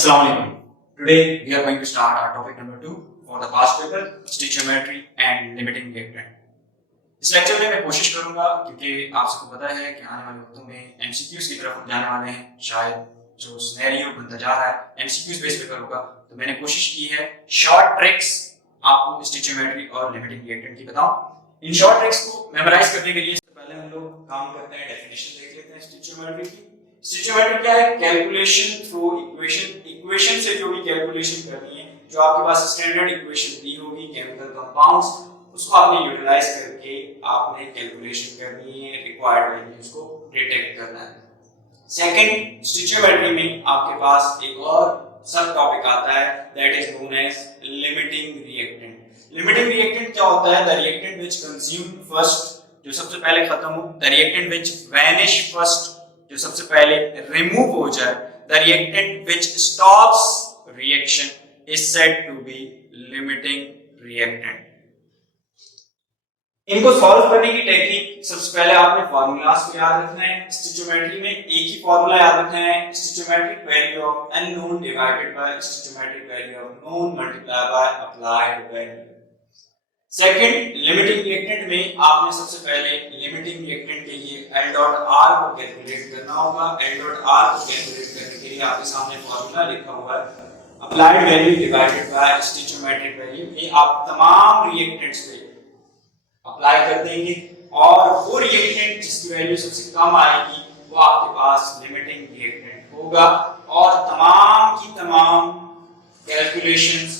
Assalamualaikum. Today we are going to start our topic number 2 for the past paper, stoichiometry and limiting reactant. इस lecture में मैं कोशिश करूंगा क्योंकि आप सबको पता है कि आने वाले वक्तों में एमसीक्यूज की तरफ जाने वाले हैं, शायद जो सिनेरियो बनता जा रहा है एमसीक्यूज बेस पे करूंगा, तो मैंने कोशिश की है शॉर्ट ट्रिक्स आपको स्टोइचोमेट्री और लिमिटिंग रिएक्टेंट की बताऊं। इन शॉर्ट ट्रिक्स को मेमोराइज करने के लिए पहले हम लोग काम करते हैं, डेफिनेशन देख लेते हैं स्टोइचोमेट्री की। स्टोइचोमेट्री क्या है? Calculation through equation. इक्वेशन से जो भी कैलकुलेशन करनी है, जो आपके पास स्टैंडर्ड इक्वेशन दी होगी केमिकल कंपाउंड्स, उसको आपने यूटिलाइज करके आपने कैलकुलेशन करनी है, रिक्वायर्ड वैल्यूज को डिटेक्ट करना है। सेकंड, स्टोइचोमेट्री में आपके पास एक और सब टॉपिक आता है, that is known as limiting reactant. Limiting reactant क्या होता है? The reactant which consume first, जो सबसे पहले खत्म हो, the reactant which vanish first, जो सबसे पहले रिमूव हो जाए, the reactant which stops reaction is said to be limiting reactant. इनको सॉल्व करने की टेक्निक, सबसे पहले आपने फार्मूलास को याद रखना है। स्टोइचोमेट्री में एक ही फार्मूला याद रखना है, stoichiometric value of unknown divided by stoichiometric value of known multiply by applied value. Second, limiting reactant में आपने सबसे पहले लिमिटिंग रिएक्टेंट के लिए L डॉट R को कैलकुलेट करना होगा। L डॉट R को कैलकुलेट करने के लिए आपके सामने फार्मूला लिखा हुआ है, applied value divided by stoichiometric value. ये आप तमाम रिएक्टेंट्स पे अप्लाई कर देंगे और वो रिएक्टेंट जिसकी वैल्यू सबसे कम आएगी वो आपके पास लिमिटिंग रिएक्टेंट होगा, और तमाम की तमाम कैलकुलेशंस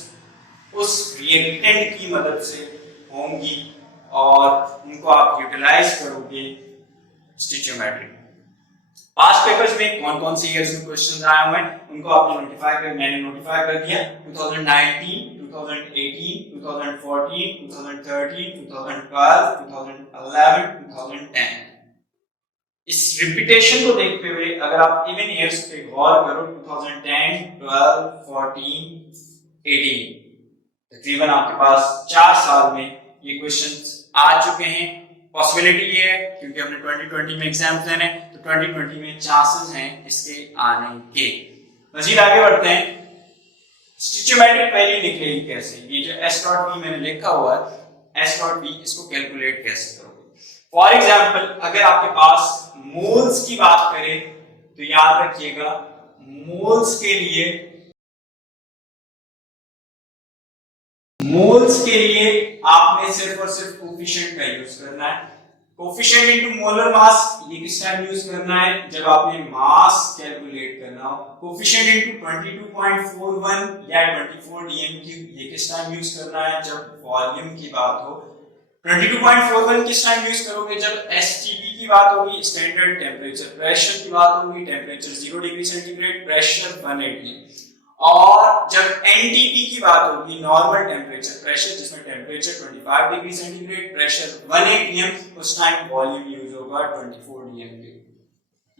उस रिएक्टेंट की मदद से होंगी और उनको आप यूटिलाइज करोगे स्टोइचोमेट्री। पास्ट पेपर्स में कौन कौन से ईयर्स में क्वेश्चंस आए हुए हैं उनको आपने मैंने नोटिफाई कर दिया। 2019, 2018, 2014, 2013, 2012, 2011, 2010। इस रिपीटेशन को देखते हुए अगर आप इवन ईयर्स पे गौर करो, 2010, 12, 14, 18, तकरीबन आपके पास 4 साल में ये क्वेश्चंस आ चुके हैं। पॉसिबिलिटी ये है क्योंकि हमने 2020 में एग्जाम्स देने, तो 2020 में चांसेस हैं इसके आने के। मजीद आगे बढ़ते हैं, स्टोइचोमेट्रिक वैल्यू निकलेगी कैसे? ये जो S डॉट V मैंने लिखा हुआ है, S डॉट V, इसको कैलकुलेट कैसे करोगे? फॉर एग्जांपल अगर आपके पास मोल्स की बात करें तो याद रखिएगा, मोल्स के लिए आपने सिर्फ और सिर्फ कोफिशिएंट का यूज करना है। कोफिशिएंट इनटू मोलर मास ये किस टाइम यूज करना है? जब आपने मास कैलकुलेट करना हो। कोफिशिएंट इनटू 22.41 या 24 dm³ ये किस टाइम यूज करना है? जब वॉल्यूम की बात हो। 22.41 किस टाइम यूज करोगे? जब STP की बात होगी, स्टैंडर्ड टेम्परेचर प्रेशर की बात होगी, temperature 0 degree centigrade, pressure 1 atm। और जब NTP की बात होगी, नॉर्मल टेम्परेचर प्रेशर, जिसमें temperature 25 degree centigrade, pressure 1 atm, उस टाइम वॉल्यूम यूज होगा 24 dm³।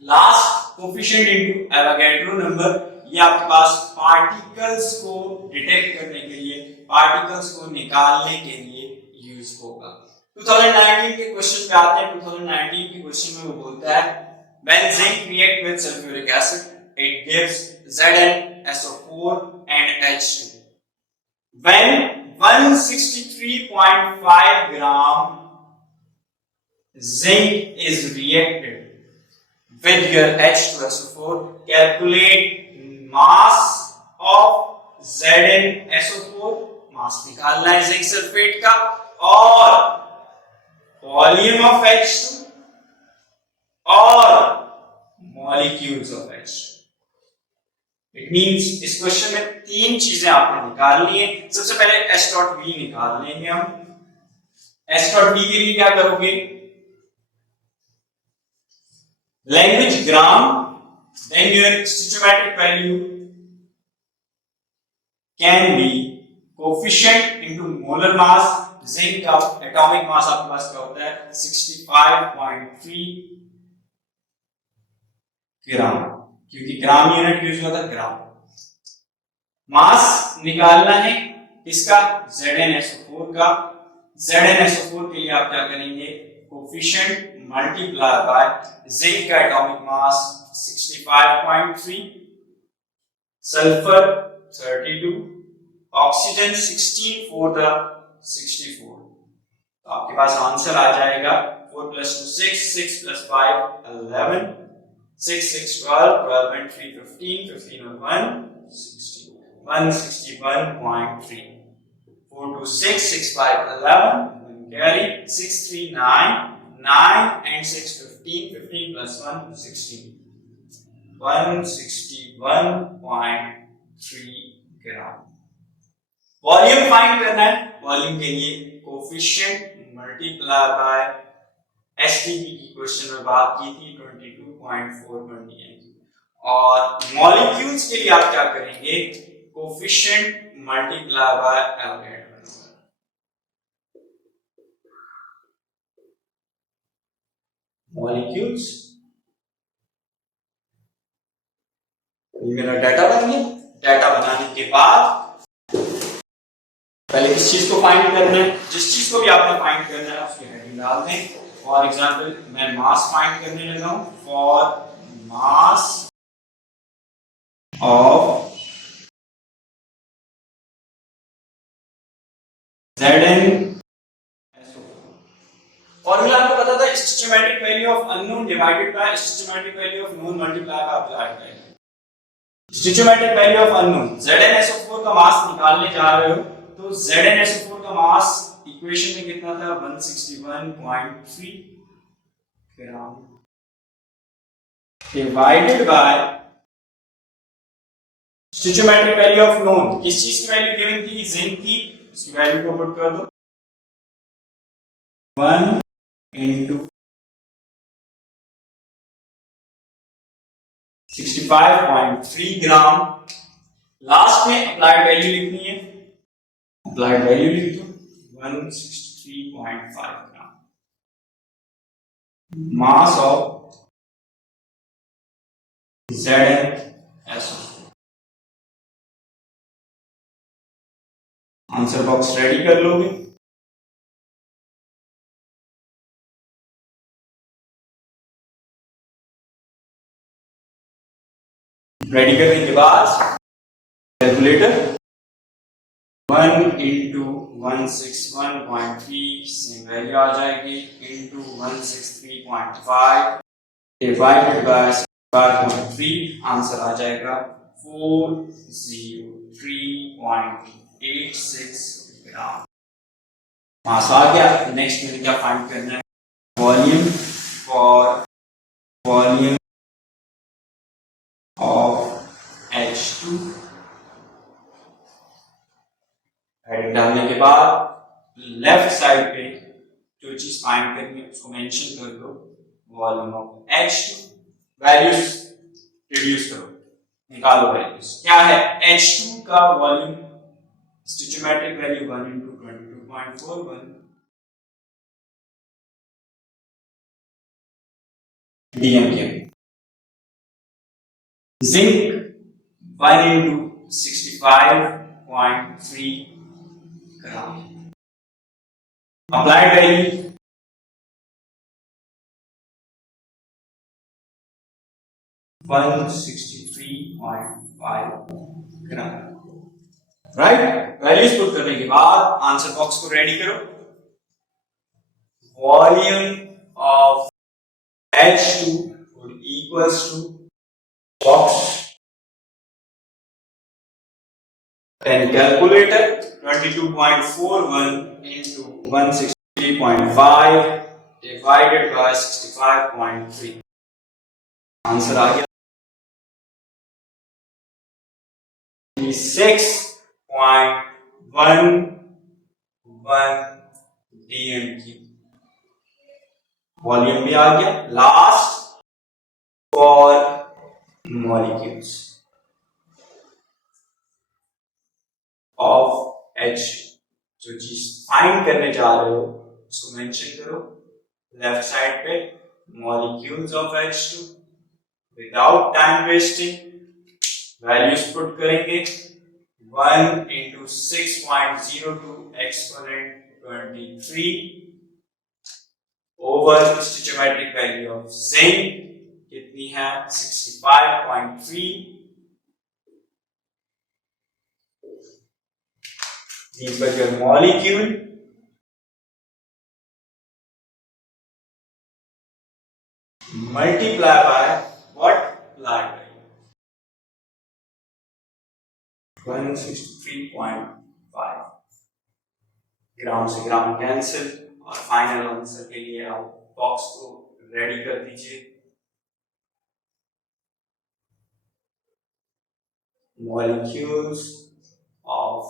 Last, coefficient into Avogadro number, ये आपके पास पार्टिकल्स को डिटेक्ट करने के लिए, पार्टिकल्स को निकालने के लिए यूज होगा। 2019 के क्वेश्चन पे आते हैं। 2019 के क्वेश्चन में वो बोलता है, when zinc react with sulfuric acid it gives ZnSO4 and H2. When 163.5 gram zinc is reacted with your H2SO4, calculate mass of ZnSO4, मास निकालना है जिंक सल्फेट का, और वॉल्यूम ऑफ H2 और molecules of H2। It means इस question में 3 चीजें आपने निकालनी है। सबसे पहले S डॉट V निकाल लेंगे हम। S डॉट V के लिए क्या करोगे? Language gram, then your stoichiometric value can be coefficient into molar mass. Zinc का एटॉमिक मास आपके पास क्या होता है? 65.3 ग्राम, क्योंकि ग्राम यूनिट यूज होता है ग्राम। मास निकालना है किसका? ZnSO4 का। ZnSO4 के लिए आप क्या करेंगे? कोफिशिएंट मल्टीप्लाई बाय जिंक का atomic mass 65.3 sulphur 32, oxygen 16 for the 64। तो आपके पास आंसर आ जाएगा 4 + 2 6, 6 + 5 11, 6 6 12, 12 and 3 15, 15 और 1 16, 161.3। 4 2 6, 6 5 11, carry 6 3 9, 9 and 6 15, 15 plus 1 16, 161.3 gram. Volume find करना है। वॉल्यूम के लिए कोफिशिएंट मल्टीप्लाई बाय एसटीपी की क्वेश्चन में बात की थी 22.428, और मॉलिक्यूल्स के लिए आप क्या करेंगे, coefficient multiply by Avogadro. Molecules मेरा डाटा बन गया। डाटा बनाने के बाद पहले किस चीज को फाइंड करना है, जिस चीज को भी आपने फाइंड करना है उसकी हेडिंग डाल दें। फॉर एग्जांपल मैं मास फाइंड करने लगा हूं, for mass of ZnSO। Formula आपको पता था, stoichiometric value of unknown divided by stoichiometric value of known multiply by applied value. Stoichiometric value of unknown, ZnSO4 का मास निकालने जा रहे हो तो ZnSO4 का मास इक्वेशन में कितना था, 161.3 gram divided by stoichiometric value of known. किस चीज की वैल्यू गिवन थी, जिंक की, इसकी वैल्यू को पुट कर दो 1 into 65.3 ग्राम। लास्ट में अप्लाइड वैल्यू लिखनी है, अप्लाइड वैल्यू लिख दो 163.5 gram. Mass of ZnSO। Answer box ready कर लोगे। रेडी करने के बाद कैलकुलेटर 1 into 161.3 सेम वैल्यू आ जाएगी into 163.5 डिवाइडेड बाय 5.3, आंसर आ जाएगा 403.86 ग्राम। मास आ गया। नेक्स्ट में क्या फाइंड करना है, volume, for volume of H2। Heading डालने के बाद लेफ्ट साइड पे जो चीज फाइंड करनी है उसको मेंशन कर दो, volume of H2। Values reduce करो, निकालो वैल्यूज। क्या है H2 का volume, stoichiometric value 1 into 22.41 dmK। Zinc 1 into 65.3 gram. Applied value 163.5 gram. Right, values put करने के बाद आंसर बॉक्स को रेडी करो। Volume of H2 would equals to box, then calculator 22.41 into 163.5 divided by 65.3, answer आ गया 6.11 dmQ। Volume भी आ गया। Last for molecules of H, जो चीज फाइंड करने जा रहे हो उसको मेंशन करो लेफ्ट साइड पे, molecules of H2। Without time wasting values put करेंगे 1 into 6.02 exponent 23 over stoichiometric value of zinc कितनी है 65.3 means that your molecule multiply by what? Applied value 163.5 ग्राम से ग्राम कैंसिल और फाइनल आंसर के लिए आप बॉक्स को रेडी कर दीजिए। Molecules of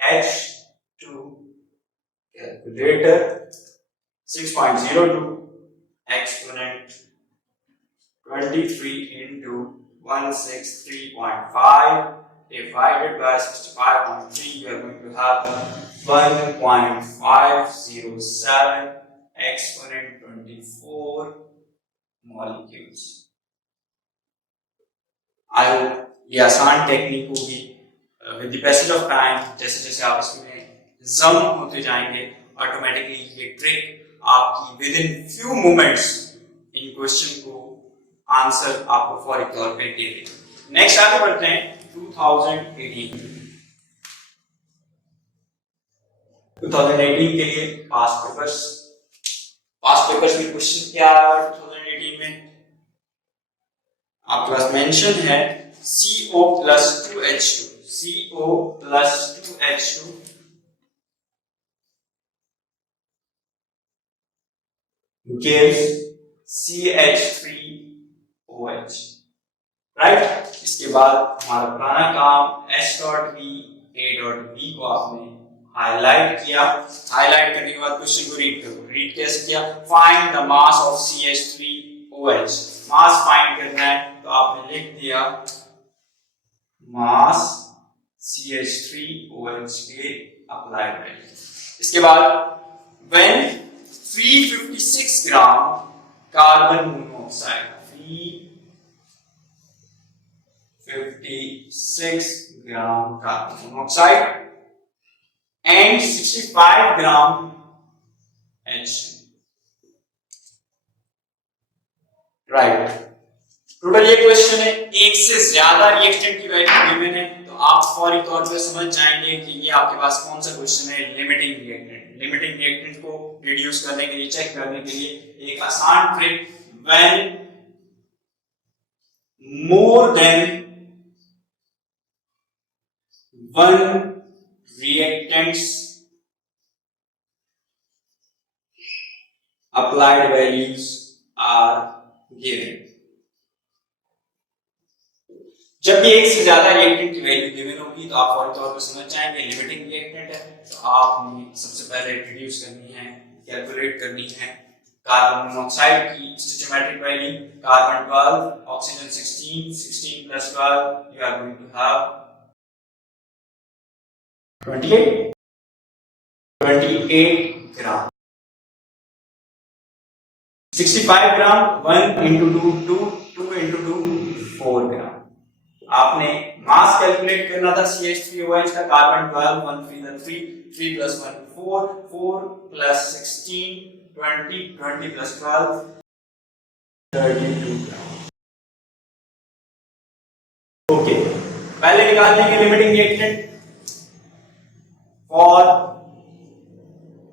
H2 calculator 6.02 exponent 23 into 163.5 divided by 65.3. You are going to have 1.507 exponent 24 molecules. I hope ये आसान टेक्निक होगी। With the passage of time जैसे जैसे आप इसमें जम होते जाएंगे ऑटोमेटिकली ये ट्रिक आपकी with in few moments in question को आंसर आपको फौरी तौर पे दे देगा। नेक्स्ट आगे बढ़ते हैं 2018 के लिए पास्ट पेपर्स में क्वेश्चन क्या है 2018 में आपके पास मेंशन है CO plus 2H2 CO plus 2H2 gives CH3OH right. इसके बाद हमारा पुराना काम S.V A.V को आपने हाईलाइट किया। हाईलाइट करने के बाद क्वेश्चन को रीड करो। रीड कैसे किया? Find the mass of CH3OH। Mass find करना है तो आपने लिख दिया मास CH3OH के अप्लाइड वैल्यू। इसके बाद when 356 gram carbon monoxide 356 gram carbon monoxide and 65 gram H2 right. Total ये क्वेश्चन है, एक से ज्यादा रिएक्टेंट की वैल्यू गिवन है तो आप फौरी तौर पे समझ जाएंगे कि ये आपके पास कौन सा क्वेश्चन है। लिमिटिंग रिएक्टेंट को रिड्यूस करने के लिए, चेक करने के लिए एक आसान trick, when more than one reactants applied values are given। जब भी एक से ज्यादा रिएक्टेंट की वैल्यू गिवन होगी तो आप फौरी तौर पर समझ जाएंगे लिमिटिंग रिएक्टेंट है। तो आपने सबसे पहले रिड्यूस करनी है, कैलकुलेट करनी है कार्बन मोनोऑक्साइड की stoichiometric value. Carbon 12, oxygen 16 plus 12 you are going to have 28 gram. 65 gram 1 into 2 2 into 2 4 gram. आपने मास कैलकुलेट करना था CH3OH का। कार्बन 12 1 3 3 3 plus 1 4 4 plus 16 20 20 plus 12 32 ग्राम। ओके, पहले निकाल लेंगे limiting reactant for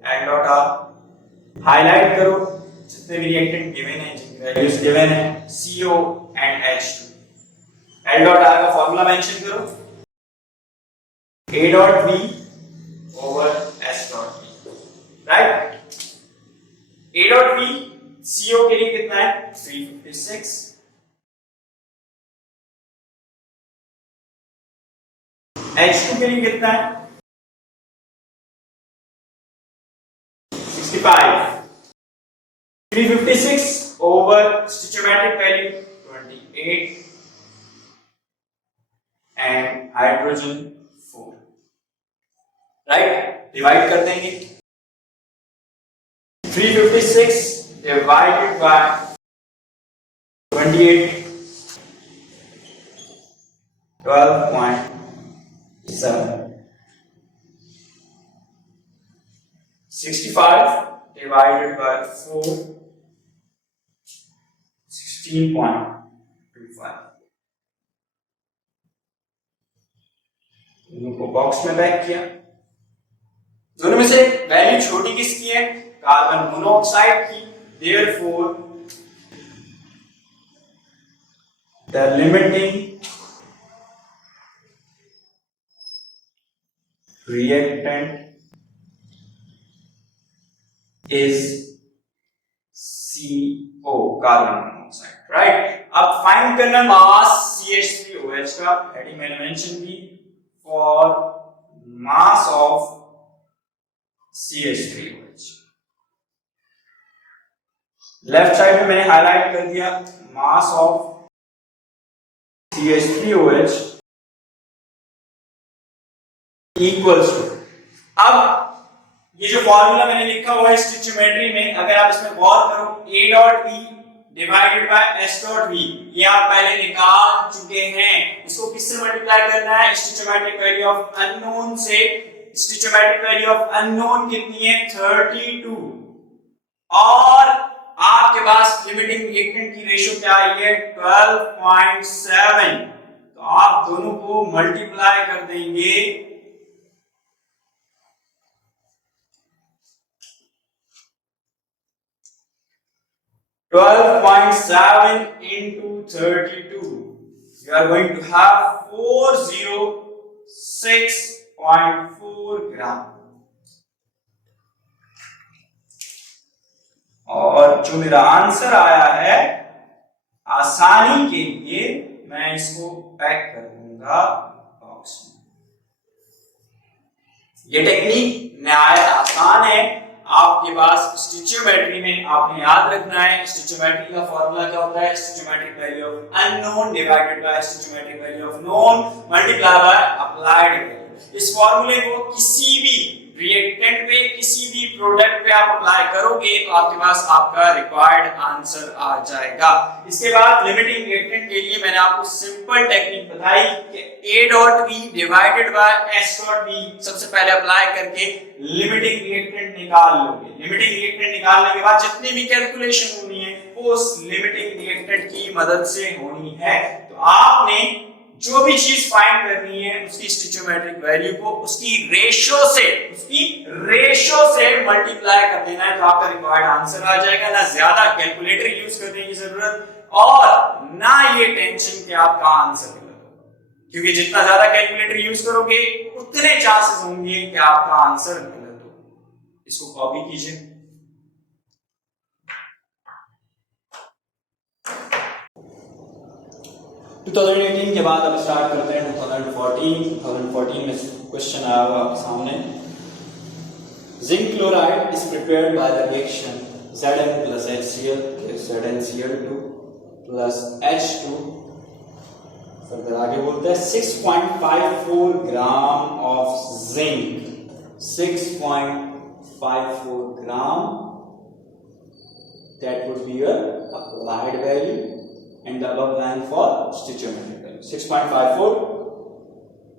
and dot are. Highlight करो जितने भी रिएक्टेंट गिवन है, जिनकी वैल्यूज गिवन है CO and H2। L dot are का फॉर्मूला मेंशन करो, A dot B over S dot B, right. A dot B CO के लिए कितना है 356, H2 के लिए कितना है 65। 356 over stoichiometric value 28 and hydrogen 4, right. Divide कर देंगे 356 divided by 28 12.7। 65 divided by 4 16.25। इनको बॉक्स में पैक किया। दोनों में से वैल्यू छोटी किसकी है? कार्बन मोनोऑक्साइड की। Therefore the limiting reactant is CO, carbon monoxide, right. अब फाइंड करना मास CH3OH का, हेडिंग मैंने मेंशन की, for mass of CH3OH। Left side में मैंने हाईलाइट कर दिया mass of CH3OH equals to, अब ये जो फॉर्मूला मैंने लिखा हुआ है स्टोइचियोमेट्री में, अगर आप इसमें गौर करो, A dot V divided by S dot V, ये आप पहले निकाल चुके हैं। इसको किससे मल्टीप्लाई करना है? स्टोइचियोमेट्रिक वैल्यू ऑफ अननोन से। स्टोइचियोमेट्रिक वैल्यू ऑफ अननोन कितनी है? 32, और आपके पास लिमिटिंग रिएक्टेंट की रेशियो क्या आई है? 12.7। तो आप दोनों को मल्टीप्लाई कर देंगे 12.7 into 32. You are going to have 406.4 ग्राम। और जो मेरा आंसर आया है, आसानी के लिए मैं इसको पैक कर दूंगा बॉक्स में। ये टेक्निक नहायत आसान है। आपके पास स्टोइचियोमेट्री में आपने याद रखना है, स्टोइचियोमेट्री का फॉर्मूला क्या होता है? Stoichiometric value of unknown divided by stoichiometric value of known multiply by applied value. इस फॉर्मूले को किसी भी रिएक्टेंट पे, किसी भी प्रोडक्ट पे आप अप्लाई करोगे तो आपके पास आपका रिक्वायर्ड आंसर आ जाएगा। इसके बाद लिमिटिंग रिएक्टेंट के लिए मैंने आपको सिंपल टेक्निक बताई कि A dot V divided by S dot V सबसे पहले अप्लाई करके लिमिटिंग रिएक्टेंट निकाल लोगे। लिमिटिंग रिएक्टेंट निकालने के बाद जितनी भी कैलकुलेशन होनी है वो उस लिमिटिंग रिएक्टेंट की मदद से होनी है। तो आपने जो भी चीज फाइंड करनी है उसकी स्टोइचियोमेट्रिक वैल्यू को उसकी रेशियो से मल्टीप्लाई कर देना है, तो आपका रिक्वायर्ड आंसर आ जाएगा। ना ज्यादा कैलकुलेटर यूज करने की जरूरत और ना ये टेंशन कि आपका आंसर गलत हो, क्योंकि जितना ज्यादा कैलकुलेटर यूज करोगे उतने चांसेस होंगे कि आपका आंसर गलत हो। इसको कॉपी कीजिए। तो 2018 के बाद अब स्टार्ट करते हैं 2014 में क्वेश्चन आया हुआ आपके सामने। Zinc chloride is prepared by the reaction Zn plus HCl, ZnCl2 plus H2। Further आगे बोलते हैं 6.54 gram of zinc, 6.54 gram, that would be your applied value and the above line for stoichiometric value. 6.54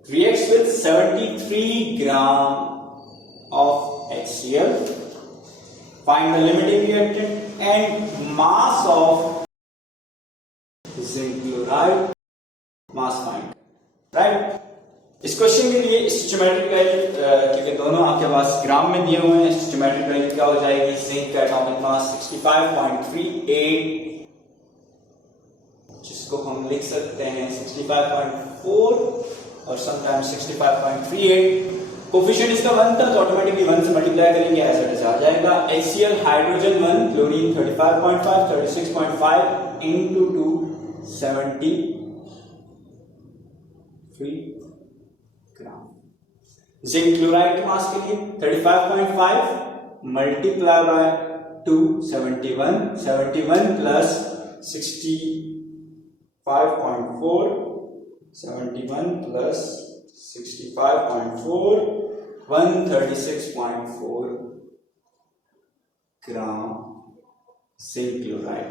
reacts with 73 gram of HCl. Find the limiting reactant and mass of zinc chloride. Mass find, right? इस question के लिए स्टोइचियोमेट्रिक value, क्योंकि दोनों आपके पास ग्राम में दिए हुए हैं, स्टोइचियोमेट्रिक वैल्यू क्या हो जाएगी? जिंक का एटॉमिक मास 65.38, जिसको हम लिख सकते हैं 65.4 और समटाइम्स 65.38। कोफिशिएंट इसका 1 था तो ऑटोमेटिकली 1 से मल्टीप्लाई करेंगे, एज इट इज आ जाएगा। HCl हाइड्रोजन 1, क्लोरीन 35.5, 36.5 into 2 73 ग्राम। जिंक क्लोराइड के मास के लिए 35.5 multiply by 2 71 plus 65.4 71 plus 65.4 136.4 gram zinc chloride.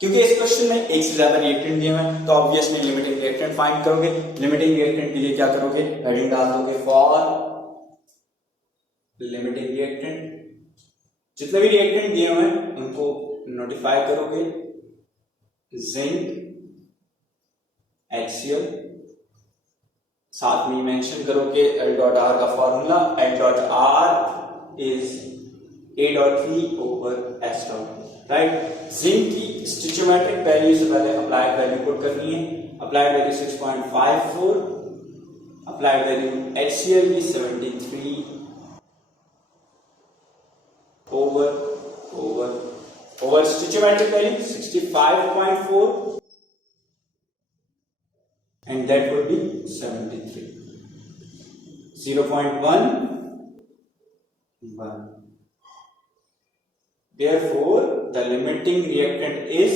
क्योंकि इस क्वेश्चन में एक से ज्यादा रिएक्टेंट दिए हुए हैं तो ऑब्वियसली लिमिटिंग रिएक्टेंट फाइंड करोगे। लिमिटिंग रिएक्टेंट के लिए क्या करोगे? हेडिंग डाल दोगे फॉर लिमिटिंग रिएक्टेंट। जितने भी रिएक्टेंट दिए हुए हैं उनको नोटिफाई करोगे, जिंक, HCl, साथ में मेंशन करो कि L डॉट आर का formula L dot are is A.3/S dot, right. Zinc की स्टिचोमेट्रिक वैल्यू से पहले अप्लाइड वैल्यू पुट करनी है। Applied value 6.54, applied value HCl की 73 over stoichiometric value 65.4 and that would be 73. 0.1. Therefore the limiting reactant is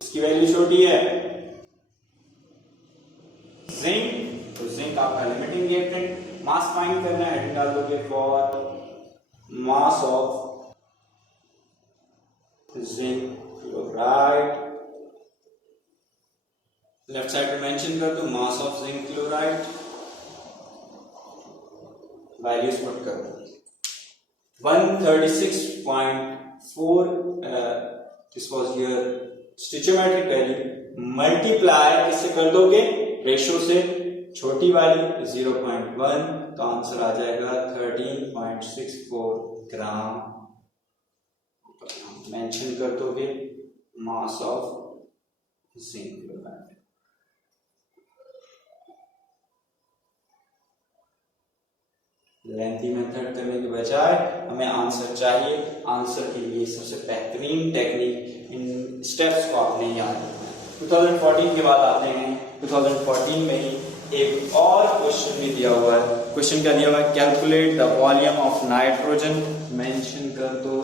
इसकी value छोटी है zinc, तो जिंक आपका लिमिटिंग रिएक्टेंट। मास फाइंड करना है, हेडिंग डाल दोगे for mass of zinc chloride, left side पे मेंशन कर दो mass of zinc chloride, values put कर दो 136.4, this was your stoichiometric value, multiply किससे कर दोगे, रेशो से, छोटी वाली 0.1, तो आंसर आ जाएगा 13.64 ग्राम। मेंशन कर दोगे मास of zinc chloride. Lengthy method करने के बजाय हमें आंसर चाहिए। आंसर के लिए सबसे बेहतरीन टेक्निक, इन स्टेप्स को आपने याद रखना है। 2014 के बाद आते हैं, 2014 में ही एक और क्वेश्चन भी दिया हुआ है। क्वेश्चन क्या दिया हुआ है, calculate the volume of nitrogen, mention कर दो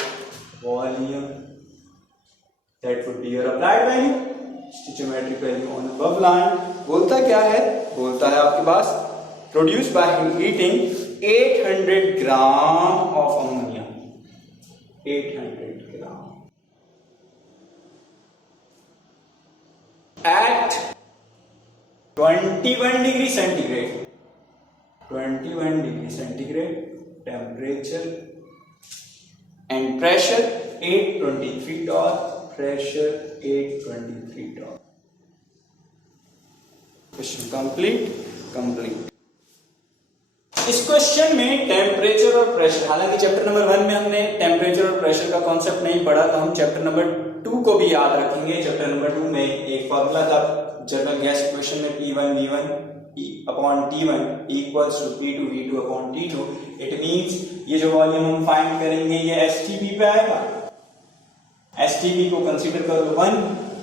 volume, that would be your applied value, stoichiometric value on above line. बोलता क्या है, बोलता है आपके पास produce by heating 800 gram of ammonia, 800 gram at 21 degree centigrade, 21 degree centigrade temperature and pressure 823 torr, pressure 823 torr. Question complete. इस question में temperature और प्रेशर, हालांकि चैप्टर नंबर 1 में हमने टेम्परेचर और प्रेशर का कॉन्सेप्ट नहीं पढ़ा, तो हम चैप्टर नंबर 2 को भी याद रखेंगे। चैप्टर नंबर 2 में एक फॉर्मूला था जनरल गैस इक्वेशन में, P1V1 upon T1 equals to P2V2 upon T2। It means ये जो वॉल्यूम हम फाइंड करेंगे ये STP पे आएगा। STP को कंसीडर कर लो 1,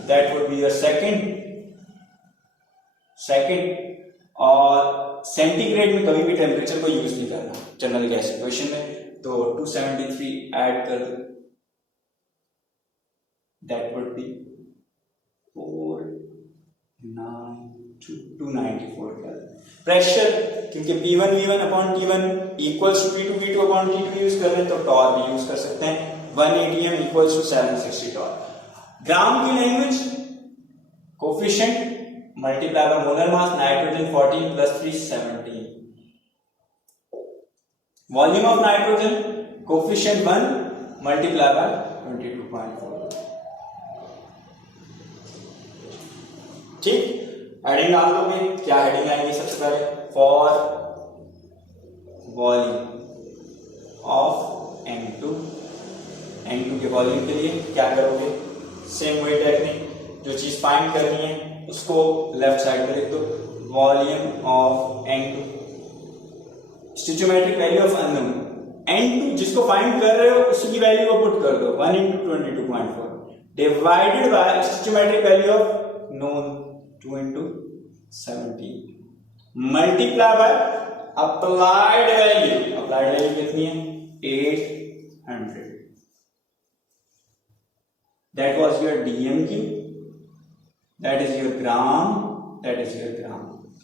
that would be your second, और सेंटीग्रेड में कभी भी टेम्परेचर को यूज नहीं करना जनरल गैस इक्वेशन में, तो 273 ऐड कर दो, दैट वुड बी 294। प्रेशर, क्योंकि P1V1 upon T1 equals to P2V2 upon T2 use कर रहे हैं, तो टॉर भी यूज कर सकते हैं, 1 atm इक्वल्स टू 760 टॉर। ग्राम की language, coefficient multiply by molar mass, nitrogen 14 plus 3 17, volume of nitrogen coefficient 1 multiply by 22.4। ठीक, हेडिंग डाल दोगे, क्या हेडिंग आएगी सबसे पहले, फॉर वॉल्यूम ऑफ N2 के वॉल्यूम के लिए क्या करोगे, सेम वही टेक्निक, जो चीज फाइंड करनी है उसको लेफ्ट साइड में लिख दो, volume of N2, stoichiometric value of unknown, N2 जिसको फाइंड कर रहे हो उसकी वैल्यू को पुट कर दो 1 into 22.4 divided by stoichiometric value of known 2 into 17 multiply by applied value कितनी है 800, that was your DMQ, that is your gram,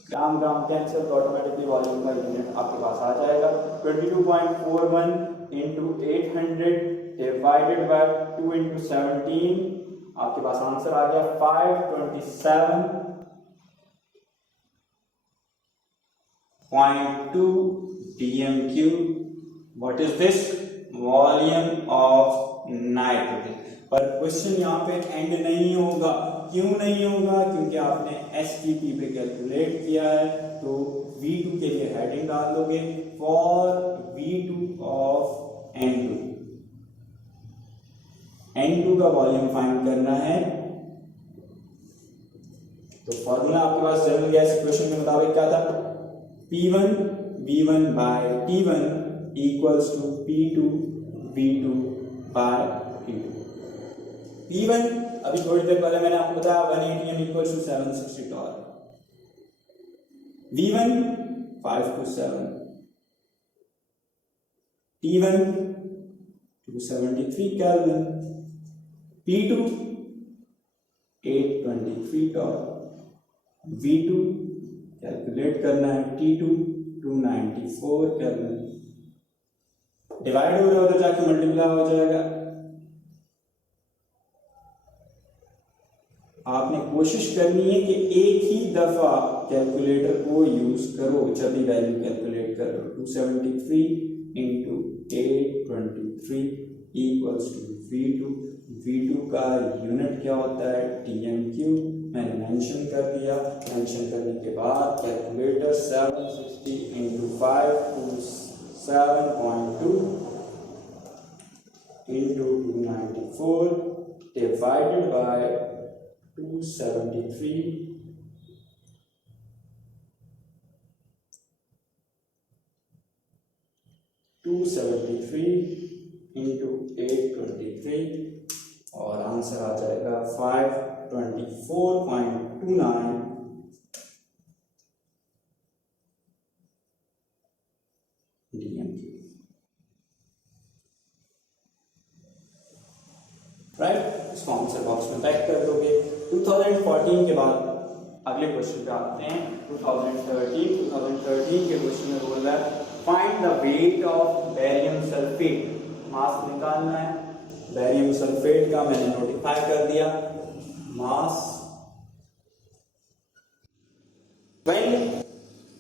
gram cancel तो ऑटोमेटिकली वॉल्यूम का यूनिट आपके पास आ जाएगा 22.41 into 800 डिवाइडेड बाय 2 into 17, आपके पास आंसर आ गया 527 0.2 dm3. What is this? Volume of nitrogen. पर क्वेश्चन यहाँ पे एंड नहीं होगा. क्यों नहीं होगा? क्योंकि आपने एसटीपी पे कैलकुलेट किया है. तो V2 के लिए हेडिंग डाल दोगे for V2 of N2. N2 का वॉल्यूम फाइंड करना है. तो फॉर्मूला आपके पास जनरल गैस इक्वेशन के मुताबिक क्या था? P1 V1 by T1 equals to P2 V2 by T2. P1 अभी थोड़ी देर पहले मैंने आपको बताया 180 m equals to 760 torque. V1 5 to 7, T1 273 Kelvin, P2 823 torque. V2 calculate करना है T2 294 केल्विन. डिवाइड हो रहा तो जाके मल्टीप्लाई हो जाएगा. आपने कोशिश करनी है कि एक ही दफा कैलकुलेटर को यूज करो जब भी वैल्यू कैलकुलेट करो. 273 into 823 equals to V2. V2 का यूनिट क्या होता है? TMQ. मैंने मेंशन कर दिया. मेंशन करने के बाद calculator 760 into 5 to 7.2 into 294 divided by 273 into 823 और आंसर आ जाएगा 524.29 dm3. राइट. इसको आंसर बॉक्स में टाइप कर दोगे. 2014 के बाद अगले क्वेश्चन पे आते हैं. 2013 के क्वेश्चन में बोल रहा है find the weight of barium sulphate. Mass निकालना है. बेरियम सल्फेट का मैंने नोटिफाई कर दिया. मास when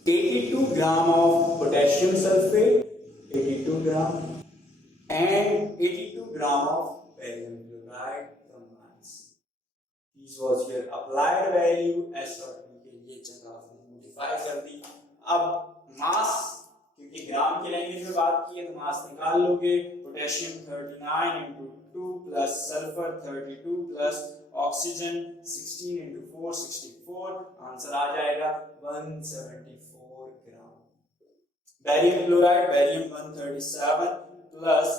82 gram of potassium sulfate, 82 gram and 82 gram of barium chloride combines. This was your applied value. S और P के लिए जगह आपने नोटिफाई कर दी. अब मास, क्योंकि ग्राम की लैंग्वेज में बात की है तो मास निकाल लोगे. Potassium 39 into 2 plus sulfur 32 plus oxygen 16 into 4 64. Answer आ जाएगा 174 gram. Barium chloride barium 137 plus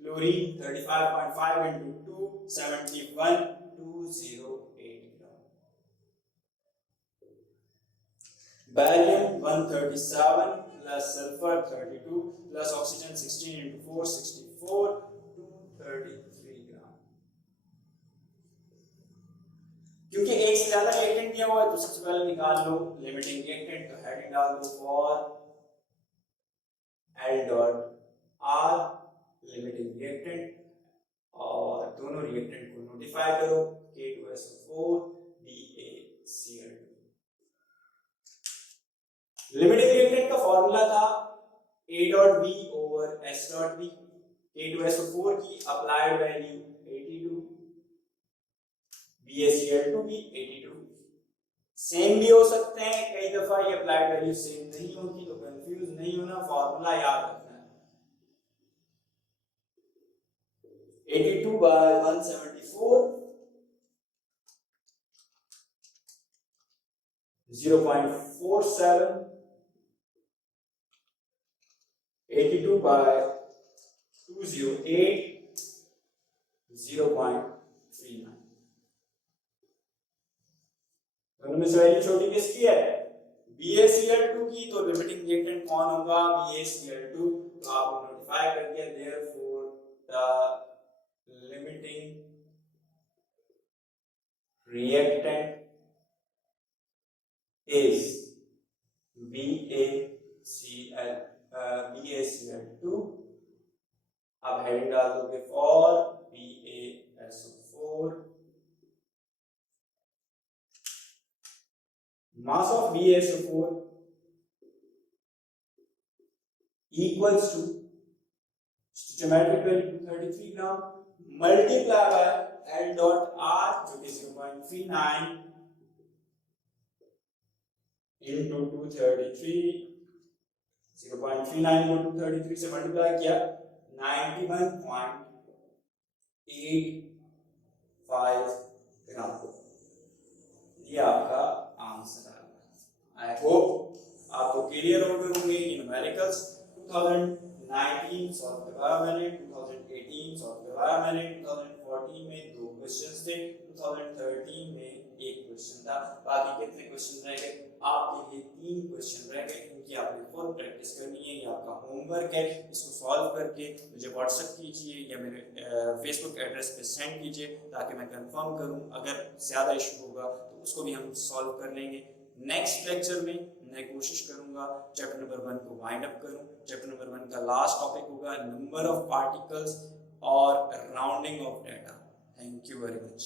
chlorine 35.5 into 2 71 208 gram. Barium 137 plus sulfur 32 plus oxygen 16 into 4 64 233 ग्राम. क्योंकि एक से ज्यादा रिएक्टेंट दिया हुआ है तो सबसे पहले निकाल लो लिमिटिंग रिएक्टेंट. तो हेडिंग डाल दो for L dot R limiting reactant और दोनों रिएक्टेंट को नोटिफाई करो. K2SO4 BaCl2. लिमिटिंग रिएक्टेंट का फॉर्मूला था A dot B over S dot B. K2SO4 की अप्लाइड वैल्यू 82, BaCl2 भी 82. सेम भी हो सकते हैं. कई दफा ये अप्लाइड वैल्यू सेम नहीं होती तो कंफ्यूज नहीं होना. फॉर्मूला याद रखना है. 82 by 174 0.47. 82 by 208 0.39. दोनों में से वैल्यू छोटी किसकी है? BaCl2 की. तो लिमिटिंग रिएक्टेंट कौन होगा? BaCl2. तो आपको नोटिफाई कर दिया. Therefore the limiting reactant is BaCl2. अब हेडिंग डाल दोगे for BaSO4. Mass of BaSO4 equals to stoichiometric value 233 gram multiply by L dot R जो कि 0.39 into 233 0.39 को 233 से मल्टीप्लाई किया 91.85 ग्राम ये आपका आंसर आ गया। आई होप आपको क्लियर हो गए होंगे ये न्यूमेरिकल्स। 2019 सॉल्व करवाया मैंने, 2018 सॉल्व करवाया मैंने, 2014 में 2 क्वेश्चंस थे, 2013 में 1 क्वेश्चन था। बाकी कितने क्वेश्चन रह गए? आपके लिए 3 क्वेश्चन रह गए, इनकी आपने खुद प्रैक्टिस करनी है। ये आपका होमवर्क है, इसको सॉल्व करके मुझे व्हाट्सएप कीजिए या मेरे फेसबुक एड्रेस पे सेंड कीजिए ताकि मैं कंफर्म करूं। अगर ज़्यादा इशू होगा तो उसको भी हम सॉल्व कर लेंगे। नेक्स्ट लेक्चर में मैं कोशिश करूंगा चैप्टर नंबर 1 को वाइंड अप करूं। चैप्टर नंबर 1 का लास्ट टॉपिक होगा नंबर ऑफ पार्टिकल्स और rounding off data. Thank you very much.